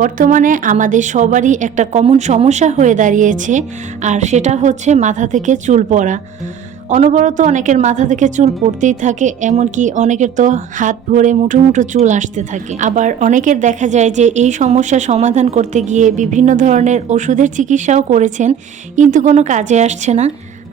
বর্তমানে আমাদের সবারই একটা কমন সমস্যা হয়ে দাঁড়িয়েছে, আর সেটা হচ্ছে মাথা থেকে চুল পড়া। অনবরত অনেকের মাথা থেকে চুল পড়তেই থাকে, এমনকি অনেকের তো হাত ভরে মুঠো মুঠো চুল আসতে থাকে। আবার অনেকের দেখা যায় যে এই সমস্যা সমাধান করতে গিয়ে বিভিন্ন ধরনের ওষুধের চিকিৎসাও করেছেন, কিন্তু কোনো কাজে আসছে না।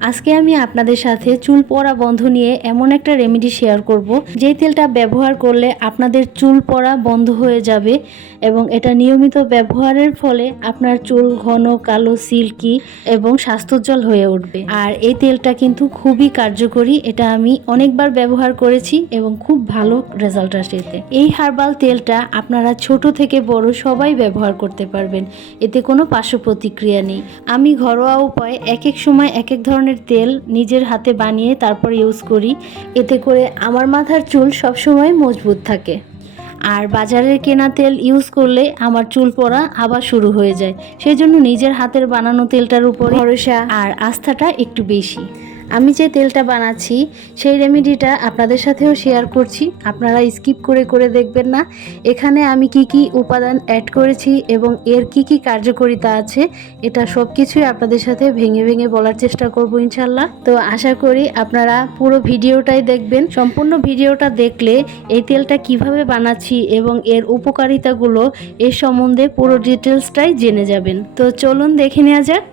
আজকে আমি আপনাদের সাথে চুল পড়া বন্ধ নিয়ে এমন একটা রেমেডি শেয়ার করব, যে তেলটা ব্যবহার করলে আপনাদের চুল পড়া বন্ধ হয়ে যাবে এবং এটা নিয়মিত ব্যবহারের ফলে আপনার চুল ঘন, কালো, সিল্কি এবং স্বাস্থ্যোজ্জ্বল হয়ে উঠবে। আর এই তেলটা কিন্তু খুবই কার্যকরী, এটা আমি অনেকবার ব্যবহার করেছি এবং খুব ভালো রেজাল্ট আসে এতে। এই হার্বাল তেলটা আপনারা ছোট থেকে বড় সবাই ব্যবহার করতে পারবেন, এতে কোনো পার্শ্ব প্রতিক্রিয়া নেই। আমি ঘরোয়া উপায়ে এক এক সময় এক এক ধরনের তেল নিজের হাতে বানিয়ে তারপর ইউজ করি। এতে করে আমার মাথার চুল সবসময় মজবুত থাকে। আর বাজারের কেনা তেল ইউজ করলে আমার চুল পড়া আবার শুরু হয়ে যায়। সেই জন্য নিজের হাতের বানানো তেলটার উপর ভরসা। আর আস্থাটা একটু বেশি। আমি যে তেলটা বানাচ্ছি, সেই রেমেডিটা আপনাদের সাথেও শেয়ার করছি। আপনারা স্কিপ করে করে দেখবেন না। এখানে আমি কি কি উপাদান অ্যাড করেছি এবং এর কি কি কার্যকারিতা আছে, এটা সব কিছুই আপনাদের সাথে ভেঙে ভেঙে বলার চেষ্টা করব ইনশাল্লাহ তো আশা করি আপনারা পুরো ভিডিওটাই দেখবেন। সম্পূর্ণ ভিডিওটা দেখলে এই তেলটা কীভাবে বানাচ্ছি এবং এর উপকারিতাগুলো এর সম্বন্ধে পুরো ডিটেলসটাই জেনে যাবেন। তো চলুন দেখে নেওয়া যাক।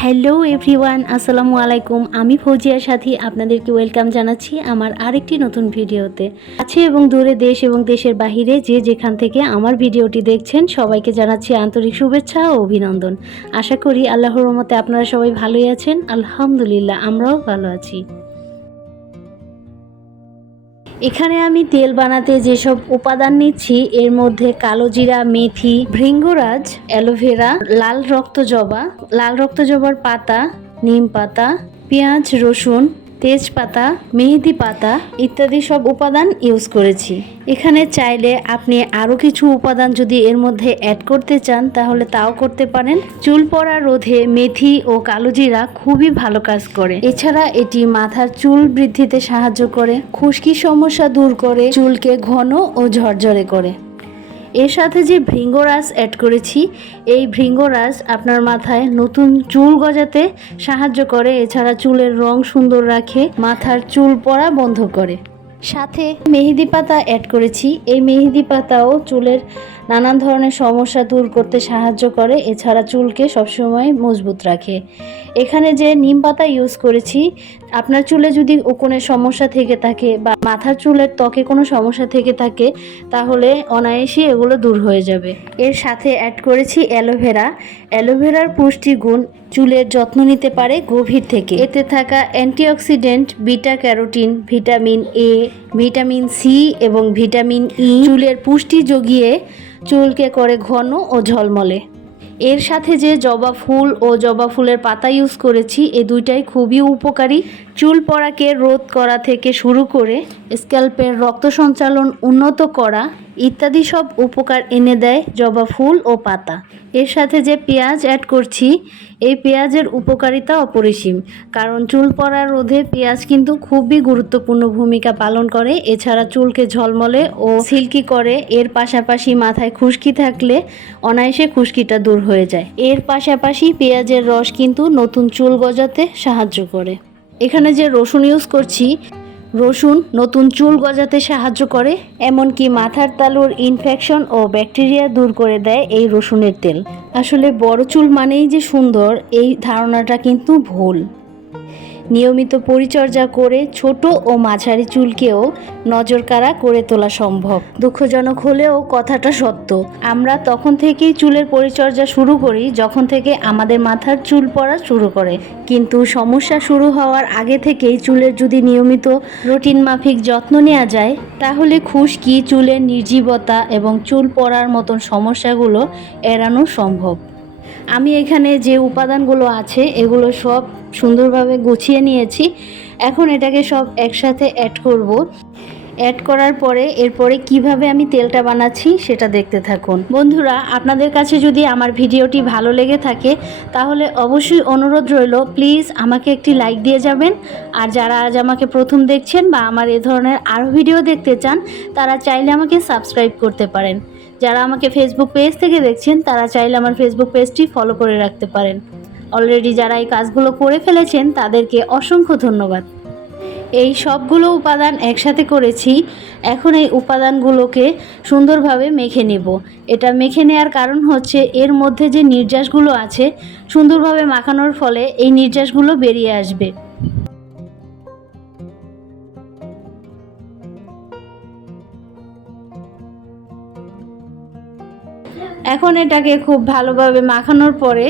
হ্যালো এভরিওয়ান আসসালামু আলাইকুম আমি ফৌজিয়ার সাথী আপনাদেরকে ওয়েলকাম জানাচ্ছি আমার আরেকটি নতুন ভিডিওতে। আছে এবং দূরে দেশ এবং দেশের বাহিরে যে যেখান থেকে আমার ভিডিওটি দেখছেন, সবাইকে জানাচ্ছি আন্তরিক শুভেচ্ছা ও অভিনন্দন। আশা করি আল্লাহর মতে আপনারা সবাই ভালোই আছেন। আলহামদুলিল্লাহ, আমরাও ভালো আছি। এখানে আমি তেল বানাতে যেসব উপাদান নিচ্ছি, এর মধ্যে কালো জিরা, মেথি, ভৃঙ্গরাজ অ্যালোভেরা লাল রক্ত জবা, লাল রক্ত জবার পাতা, নিম পাতা, পেঁয়াজ, রসুন তেজপাতা, মেহেদি পাতা ইত্যাদি সব উপাদান ইউজ করেছি। এখানে চাইলে আপনি আরও কিছু উপাদান যদি এর মধ্যে অ্যাড করতে চান, তাহলে তাও করতে পারেন। চুল পড়া রোধে মেথি ও কালোজিরা খুবই ভালো কাজ করে। এছাড়া এটি মাথার চুল বৃদ্ধিতে সাহায্য করে, খুশকি সমস্যা দূর করে, চুলকে ঘন ও ঝরঝরে করে। এর সাথে যে ভৃঙ্গরাজ অ্যাড করেছি, এই ভৃঙ্গরাজ আপনার মাথায় নতুন চুল গজাতে সাহায্য করে, এছাড়া চুলের রং সুন্দর রাখে, মাথার চুল পড়া বন্ধ করে। সাথে মেহেদি পাতা অ্যাড করেছি, এই মেহেদি পাতাও চুলের নানান ধরনের সমস্যা দূর করতে সাহায্য করে, এছাড়া চুলকে সবসময় মজবুত রাখে। এখানে যে নিম পাতা ইউজ করেছি, আপনার চুলে যদি কোনের সমস্যা থেকে থাকে বা মাথার চুলের ত্বকে কোনো সমস্যা থেকে থাকে, তাহলে অনায়াসই এগুলো দূর হয়ে যাবে। এর সাথে অ্যাড করেছি অ্যালোভেরা অ্যালোভেরার পুষ্টিগুণ চুলের যত্ন নিতে পারে গভীর থেকে। এতে থাকা antioxidant beta carotene vitamin A vitamin C এবং ভিটামিন ই চুলের পুষ্টি জগিয়ে চুলকে করে ঘন ও ঝলমলে। এর সাথে যে জবা ফুল ও জবা ফুলের পাতা ইউজ করেছি, এ দুইটাই খুবই উপকারী। চুল পড়াকে রোধ করা থেকে শুরু করে, স্ক্যাল্পের রক্ত সঞ্চালন উন্নত করা, ইত্যাদি সব উপকার এনে দেয় জবা ফুল ও পাতা। এর সাথে যে পেঁয়াজ অ্যাড করছি এই পেঁয়াজের উপকারিতা অপরিসীম, কারণ চুল পড়া রোধে পেঁয়াজ কিন্তু খুবই গুরুত্বপূর্ণ ভূমিকা পালন করে। এছাড়া চুলকে ঝলমলে ও সিল্কি করে, এর পাশাপাশি মাথায় খুশকি থাকলে অনায়াসে খুশকিটা দূর হয়ে যায়। এর পাশাপাশি পেঁয়াজের রস কিন্তু নতুন চুল গজাতে সাহায্য করে। এখানে যে রসুন ইউজ করছি রসুন নতুন চুল গজাতে সাহায্য করে, এমনকি মাথার তালুর ইনফেকশন ও ব্যাকটেরিয়া দূর করে দেয় এই রসুনের তেল। আসলে বড় চুল মানেই যে সুন্দর, এই ধারণাটা কিন্তু ভুল। নিয়মিত পরিচর্যা করে ছোট ও মাঝারি চুলকেও নজরকাড়া করে তোলা সম্ভব। দুঃখজনক হলেও কথাটা সত্য। আমরা তখন থেকেই চুলের পরিচর্যা শুরু করি যখন থেকে আমাদের মাথার চুল পড়া শুরু করে। কিন্তু সমস্যা শুরু হওয়ার আগে থেকেই চুলের যদি নিয়মিত রুটিন মাফিক যত্ন নেওয়া যায়, তাহলে খুশকি, চুলের নির্জীবতা এবং চুল পড়ার মতন সমস্যাগুলো এড়ানো সম্ভব। আমি এখানে যে উপাদানগুলো আছে, এগুলো সব সুন্দরভাবে গুছিয়ে নিয়েছি। এখন এটাকে সব একসাথে অ্যাড করব। অ্যাড করার পরে এরপরে কীভাবে আমি তেলটা বানাচ্ছি সেটা দেখতে থাকুন। বন্ধুরা, আপনাদের কাছে যদি আমার ভিডিওটি ভালো লেগে থাকে, তাহলে অবশ্যই অনুরোধ রইল প্লিজ আমাকে একটি লাইক দিয়ে যাবেন। আর যারা আজ আমাকে প্রথম দেখছেন বা আমার এ ধরনের আরও ভিডিও দেখতে চান, তারা চাইলে আমাকে সাবস্ক্রাইব করতে পারেন। যারা আমাকে ফেসবুক পেজ থেকে দেখছেন, তারা চাইলে আমার ফেসবুক পেজটি ফলো করে রাখতে পারেন। অলরেডি যারা এই কাজগুলো করে ফেলেছেন, তাদেরকে অসংখ্য ধন্যবাদ। এই সবগুলো উপাদান একসাথে করেছি, এখন এই উপাদানগুলোকে সুন্দরভাবে মেখে নেব। এটা মেখে নেওয়ার কারণ হচ্ছে, এর মধ্যে যে নির্যাসগুলো আছে, সুন্দরভাবে মাখানোর ফলে এই নির্যাসগুলো বেরিয়ে আসবে। এখন এটাকে খুব ভালোভাবে মাখানোর পরে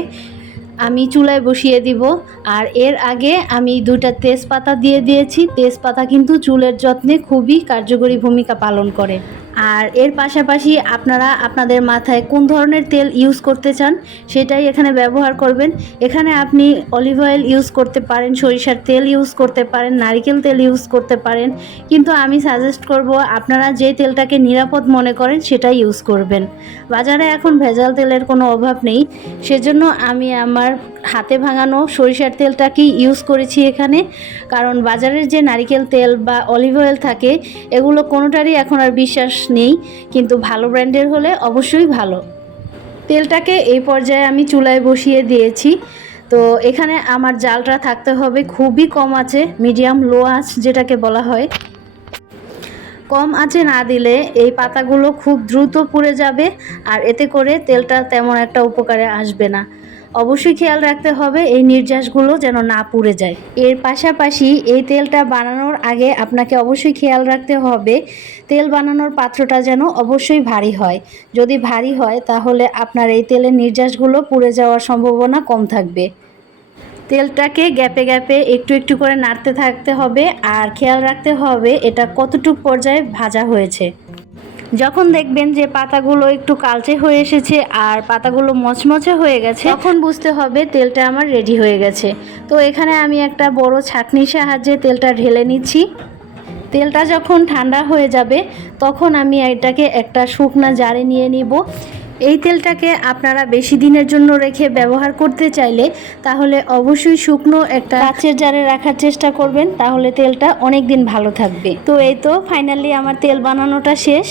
আমি চুলায় বসিয়ে দিব। আর এর আগে আমি দুটা তেজপাতা দিয়ে দিয়েছি। তেজপাতা কিন্তু চুলের যত্নে খুবই কার্যকরী ভূমিকা পালন করে। আর এর পাশাপাশি আপনারা আপনাদের মাথায় কোন ধরনের তেল ইউজ করতে চান, সেটাই এখানে ব্যবহার করবেন। এখানে আপনি অলিভ অয়েল ইউজ করতে পারেন, সরিষার তেল ইউজ করতে পারেন, নারিকেল তেল ইউজ করতে পারেন। কিন্তু আমি সাজেস্ট করব, আপনারা যে তেলটাকে নিরাপদ মনে করেন, সেটাই ইউজ করবেন। বাজারে এখন ভেজাল তেলের কোনো অভাব নেই। সেজন্য আমি আমার হাতে ভাঙানো সরিষার তেলটাকেই ইউজ করেছি এখানে? কারণ বাজারের যে নারিকেল তেল বা অলিভ অয়েল থাকে, এগুলো কোনোটারই এখন আর বিশ্বাস নেই। কিন্তু ভালো ব্র্যান্ডের হলে অবশ্যই ভালো। তেলটাকে এই পর্যায়ে আমি চুলায় বসিয়ে দিয়েছি। তো এখানে আমার জালটা থাকতে হবে খুবই কম আছে মিডিয়াম লো আঁচ যেটাকে বলা হয়। কম আঁচে না দিলে এই পাতাগুলো খুব দ্রুত পুড়ে যাবে, আর এতে করে তেলটা তেমন একটা উপকারে আসবে না। অবশ্যই খেয়াল রাখতে হবে এই নির্যাসগুলো যেন না পুড়ে যায়। এর পাশাপাশি এই তেলটা বানানোর আগে আপনাকে অবশ্যই খেয়াল রাখতে হবে, তেল বানানোর পাত্রটা যেন অবশ্যই ভারী হয়। যদি ভারী হয়, তাহলে আপনার এই তেলের নির্যাসগুলো পুড়ে যাওয়ার সম্ভাবনা কম থাকবে। তেলটাকে গ্যাপে গ্যাপে একটু একটু করে নাড়তে থাকতে হবে, আর খেয়াল রাখতে হবে এটা কতটুক পর্যায়ে ভাজা হয়েছে। যখন দেখবেন যে পাতাগুলো একটু কালচে হয়ে এসেছে আর পাতাগুলো মচমচে হয়ে গেছে তখন বুঝতে হবে তেলটা আমার রেডি হয়ে গেছে। তো এখানে আমি একটা বড় ছাঁকনির সাহায্যে তেলটা ঢেলে নিচ্ছি। তেলটা যখন ঠান্ডা হয়ে যাবে তখন আমি এটাকে একটা শুকনা জারে নিয়ে নিব। এই তেলটাকে আপনারা বেশি দিনের জন্য রেখে ব্যবহার করতে চাইলে তাহলে অবশ্যই শুকনো একটা কাচের জারে রাখার চেষ্টা করবেন তাহলে তেলটা অনেক দিন ভালো থাকবে। তো এই তো ফাইনালি আমার তেল বানানোটা শেষ।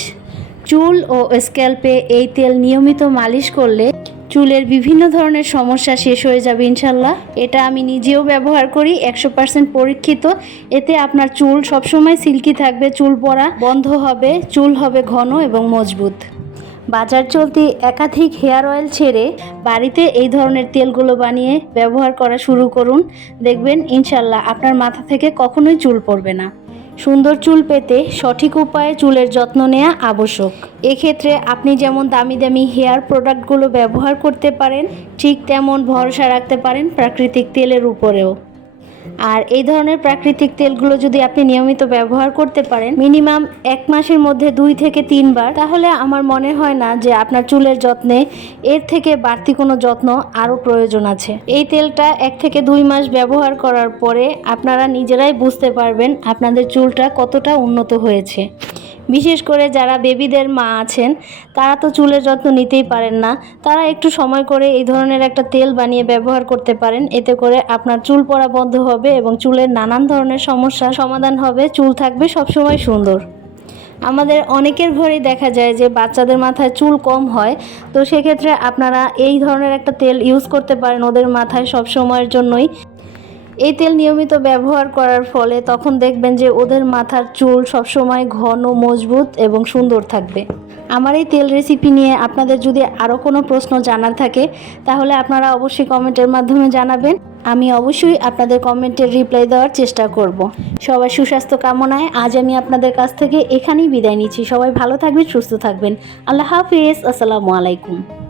চুল ও স্ক্যাল্পে এই তেল নিয়মিত মালিশ করলে চুলের বিভিন্ন ধরনের সমস্যা শেষ হয়ে যাবে, ইনশাল্লাহ। এটা আমি নিজেও ব্যবহার করি, একশো পার্সেন্ট পরীক্ষিত। এতে আপনার চুল সবসময় সিল্কি থাকবে, চুল পড়া বন্ধ হবে, চুল হবে ঘন এবং মজবুত। বাজার চলতি একাধিক হেয়ার অয়েল ছেড়ে বাড়িতে এই ধরনের তেলগুলো বানিয়ে ব্যবহার করা শুরু করুন। দেখবেন, ইনশাল্লাহ, আপনার মাথা থেকে কখনোই চুল পড়বে না। সুন্দর চুল পেতে সঠিক উপায়ে চুলের যত্ন নেওয়া আবশ্যক। এক্ষেত্রে আপনি যেমন দামি দামি হেয়ার প্রোডাক্টগুলো ব্যবহার করতে পারেন, ঠিক তেমন ভরসা রাখতে পারেন প্রাকৃতিক তেলের উপরেও। আর এই ধরনের প্রাকৃতিক তেলগুলো যদি আপনি নিয়মিত ব্যবহার করতে পারেন, মিনিমাম এক মাসের মধ্যে দুই থেকে তিনবার, তাহলে আমার মনে হয় না যে আপনার চুলের যত্নে, এর থেকে বাড়তি কোনো যত্ন আরও প্রয়োজন আছে। এই তেলটা এক থেকে দুই মাস ব্যবহার করার পরে আপনারা নিজেরাই বুঝতে পারবেন আপনাদের চুলটা কতটা উন্নত হয়েছে। বিশেষ করে যারা বেবিদের মা আছেন, তারা তো চুলের যত্ন নিতেই পারেন না। তারা একটু সময় করে এই ধরনের একটা তেল বানিয়ে ব্যবহার করতে পারেন। এতে করে আপনার চুল পড়া বন্ধ হবে এবং চুলের নানান ধরনের সমস্যা সমাধান হবে। চুল থাকবে সবসময় সুন্দর। আমাদের অনেকের ঘরেই দেখা যায় যে বাচ্চাদের মাথায় চুল কম হয়। তো সেক্ষেত্রে আপনারা এই ধরনের একটা তেল ইউজ করতে পারেন ওদের মাথায় সব সময়ের জন্যই। এই তেল নিয়মিত ব্যবহার করার ফলে তখন দেখবেন যে ওদের মাথার চুল সবসময় ঘন, মজবুত এবং সুন্দর থাকবে। আমার এই তেল রেসিপি নিয়ে আপনাদের যদি আরও কোনো প্রশ্ন জানার থাকে, তাহলে আপনারা অবশ্যই কমেন্টের মাধ্যমে জানাবেন। আমি অবশ্যই আপনাদের কমেন্টের রিপ্লাই দেওয়ার চেষ্টা করব। সবার সুস্বাস্থ্য কামনায় আজ আমি আপনাদের কাছ থেকে এখানেই বিদায় নিচ্ছি। সবাই ভালো থাকবেন, সুস্থ থাকবেন। আল্লাহ হাফিজ। আসসালামু আলাইকুম।